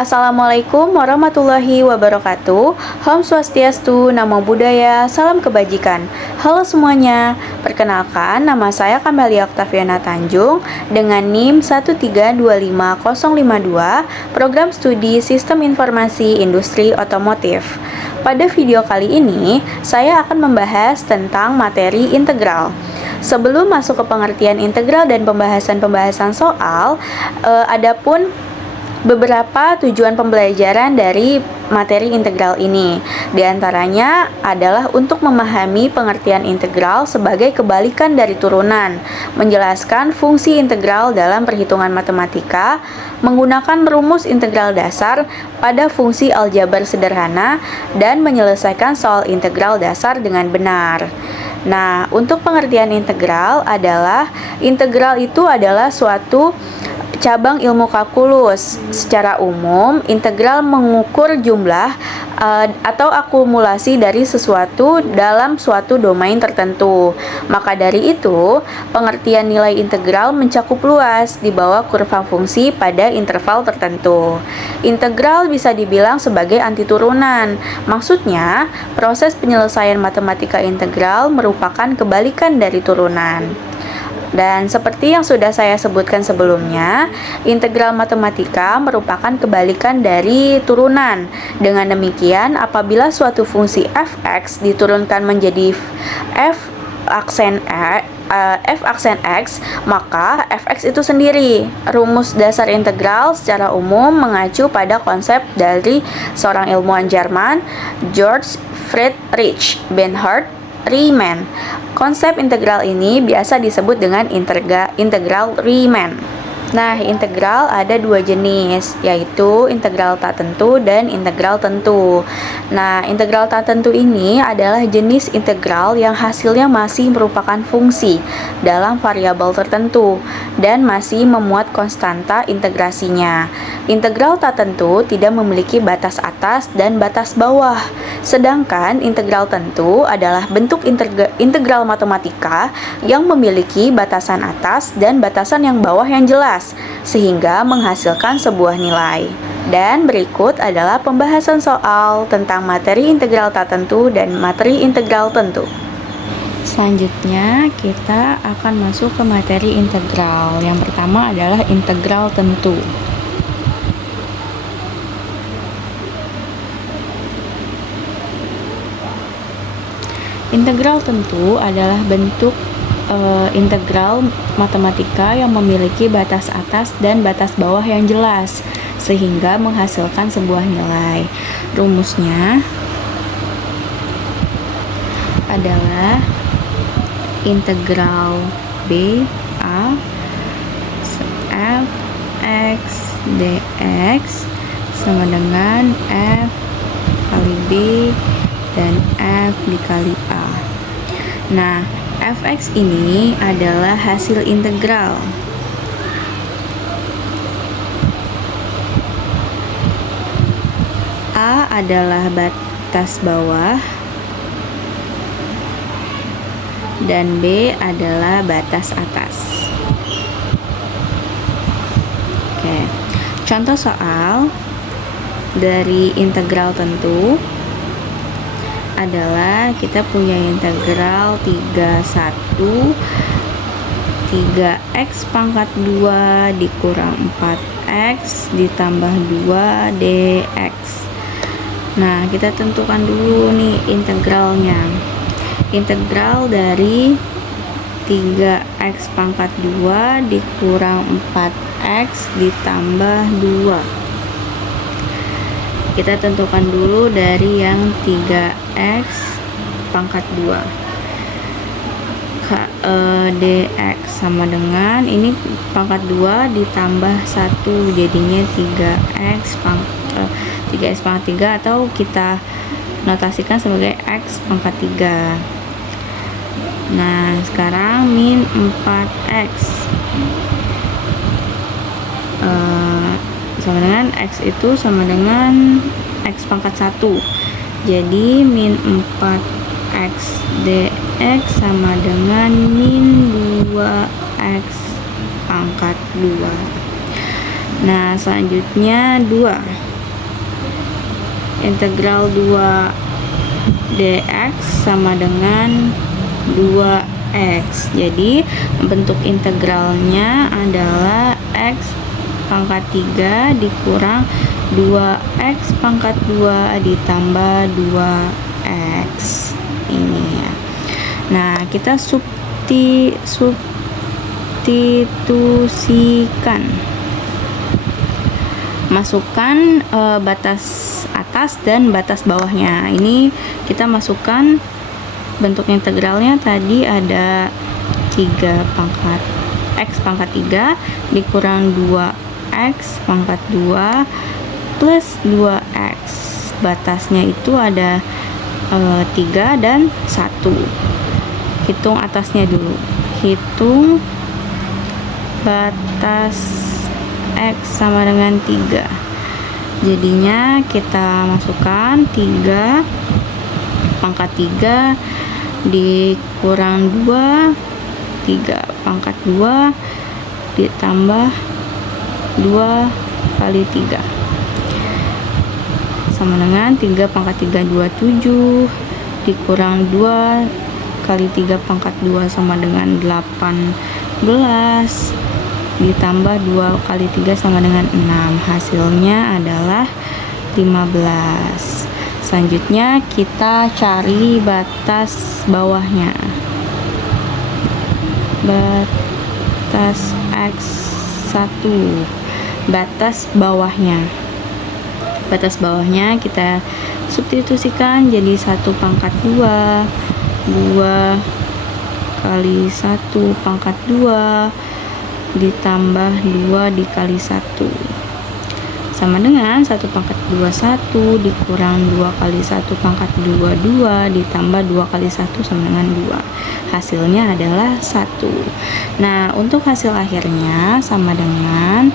Assalamualaikum warahmatullahi wabarakatuh. Om Swastiastu, Namo Buddhaya, salam kebajikan. Halo semuanya, perkenalkan nama saya Kamelia Octaviana Tanjung dengan NIM 1325052, Program Studi Sistem Informasi Industri Otomotif. Pada video kali ini, saya akan membahas tentang materi integral. Sebelum masuk ke pengertian integral dan pembahasan soal, adapun beberapa tujuan pembelajaran dari materi integral ini. Di antaranya adalah untuk memahami pengertian integral sebagai kebalikan dari turunan, menjelaskan fungsi integral dalam perhitungan matematika, menggunakan rumus integral dasar pada fungsi aljabar sederhana, dan menyelesaikan soal integral dasar dengan benar. Nah, untuk pengertian integral itu adalah suatu cabang ilmu kalkulus. Secara umum, integral mengukur jumlah atau akumulasi dari sesuatu dalam suatu domain tertentu. Maka dari itu, pengertian nilai integral mencakup luas di bawah kurva fungsi pada interval tertentu. Integral bisa dibilang sebagai antiturunan. Maksudnya, proses penyelesaian matematika integral merupakan kebalikan dari turunan. Dan seperti yang sudah saya sebutkan sebelumnya, integral matematika merupakan kebalikan dari turunan. Dengan demikian, apabila suatu fungsi f(x) diturunkan menjadi f aksen x, maka fx itu sendiri. Rumus dasar integral secara umum mengacu pada konsep dari seorang ilmuwan Jerman, Georg Friedrich Bernhard Riemann. Konsep integral ini biasa disebut dengan integral Riemann. Nah, integral ada dua jenis, yaitu integral tak tentu dan integral tentu. Nah, integral tak tentu ini adalah jenis integral yang hasilnya masih merupakan fungsi dalam variabel tertentu dan masih memuat konstanta integrasinya. Integral tak tentu tidak memiliki batas atas dan batas bawah, sedangkan integral tentu adalah bentuk integral matematika yang memiliki batasan atas dan batasan yang bawah yang jelas, sehingga menghasilkan sebuah nilai. Dan berikut adalah pembahasan soal tentang materi integral tak tentu dan materi integral tentu. Selanjutnya kita akan masuk ke materi integral. Yang pertama adalah integral tentu. Integral tentu adalah bentuk integral matematika yang memiliki batas atas dan batas bawah yang jelas, sehingga menghasilkan sebuah nilai. Rumusnya adalah integral b a f x dx sama dengan f kali b dan f dikali a. Nah, fx ini adalah hasil integral. A adalah batas bawah dan B adalah batas atas. Oke. Contoh soal dari integral tentu adalah kita punya integral 31 3x pangkat 2 dikurang 4x ditambah 2 dx. Nah, kita tentukan dulu nih integralnya. Integral dari 3x pangkat 2 dikurang 4x ditambah 2. Kita tentukan dulu dari yang 3x pangkat 2 dx sama dengan ini pangkat 2 ditambah 1 jadinya 3x pangkat 3 atau kita notasikan sebagai x pangkat 3. Nah, sekarang min 4x sama dengan x itu sama dengan x pangkat 1, jadi min 4x dx sama dengan min 2x pangkat 2. Nah, selanjutnya 2 integral 2 dx sama dengan 2x. Jadi bentuk integralnya adalah x pangkat 3 dikurang 2x pangkat 2 ditambah 2x ini ya. Nah, kita substitusikan, masukkan batas atas dan batas bawahnya. Ini kita masukkan bentuk integralnya tadi ada 3 pangkat x pangkat 3 dikurang 2x pangkat 2 plus 2x. Batasnya itu ada 3 dan 1. Hitung atasnya dulu. Hitung batas x sama dengan 3. Jadinya kita masukkan 3 pangkat 3 dikurang 2, 3 pangkat 2 ditambah 2 kali 3 sama dengan 3 pangkat 3 27 dikurang 2 kali 3 pangkat 2 sama dengan 18 ditambah 2 kali 3 sama dengan 6. Hasilnya adalah 15. Selanjutnya kita cari batas bawahnya. Batas x1. Batas bawahnya. Batas bawahnya kita substitusikan jadi 1 pangkat 2 kali 1 pangkat 2 ditambah 2 dikali 1 sama dengan 1 pangkat 2 1 dikurang 2 kali 1 pangkat 2 2 ditambah 2 kali 1 sama dengan 2. Hasilnya adalah 1. Nah, untuk hasil akhirnya sama dengan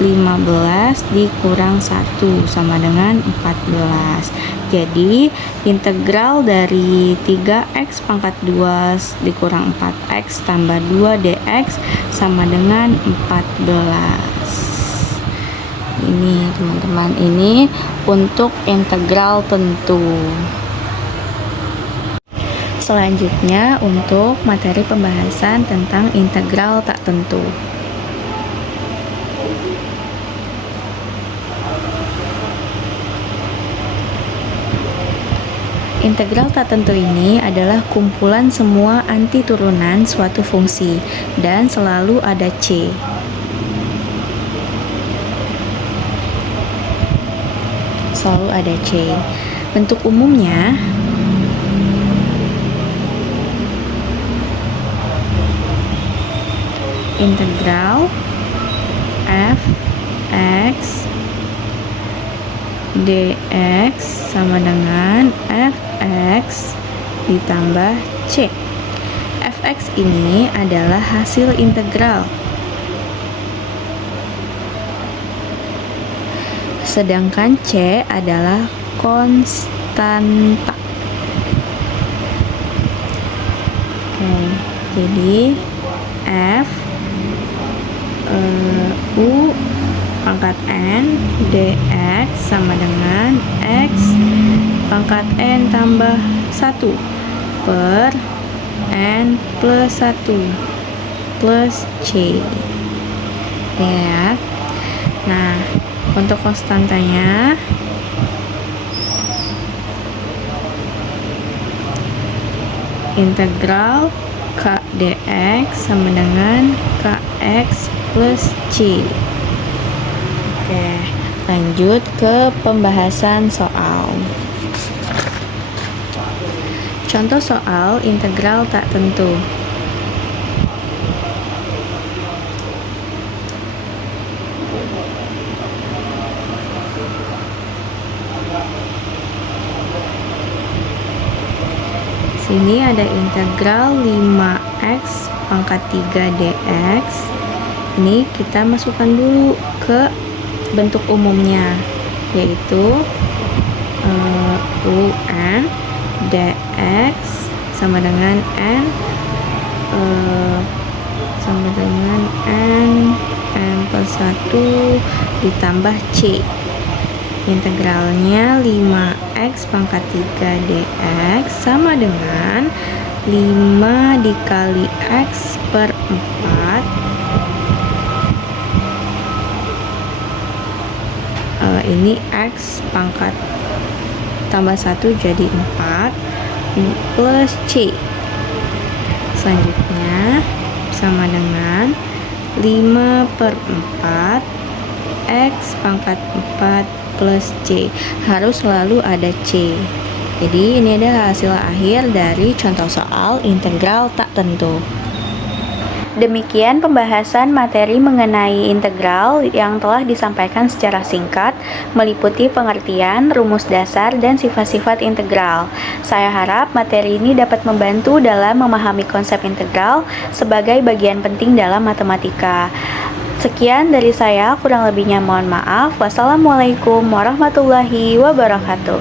15 dikurang 1 sama dengan 14. Jadi integral dari 3x pangkat 2 dikurang 4x tambah 2 dx sama dengan 14. Ini teman-teman, ini untuk integral tentu. Selanjutnya untuk materi pembahasan tentang integral tak tentu. Integral tak tentu ini adalah kumpulan semua anti turunan suatu fungsi dan selalu ada C. Selalu ada C. Bentuk umumnya integral f(x) dx sama dengan fx ditambah c. Fx ini adalah hasil integral, sedangkan c adalah konstanta. Oke, jadi f u pangkat n dx sama dengan x pangkat n tambah 1 per n plus 1 plus c ya. Nah, untuk konstantanya integral k dx sama dengan kx plus c. Oke, lanjut ke pembahasan soal. Contoh soal integral tak tentu. Sini ada integral 5x pangkat 3 dx. Ini kita masukkan dulu ke bentuk umumnya, yaitu un dx sama dengan n sama dengan n plus 1 ditambah c. Integralnya 5x pangkat 3 dx sama dengan 5 dikali x per 4. Ini x pangkat tambah 1 jadi 4 plus c. Selanjutnya sama dengan 5 per 4 x pangkat 4 plus c. Harus selalu ada c. Jadi ini adalah hasil akhir dari contoh soal integral tak tentu. Demikian pembahasan materi mengenai integral yang telah disampaikan secara singkat, meliputi pengertian, rumus dasar, dan sifat-sifat integral. Saya harap materi ini dapat membantu dalam memahami konsep integral sebagai bagian penting dalam matematika. Sekian dari saya, kurang lebihnya mohon maaf. Wassalamualaikum warahmatullahi wabarakatuh.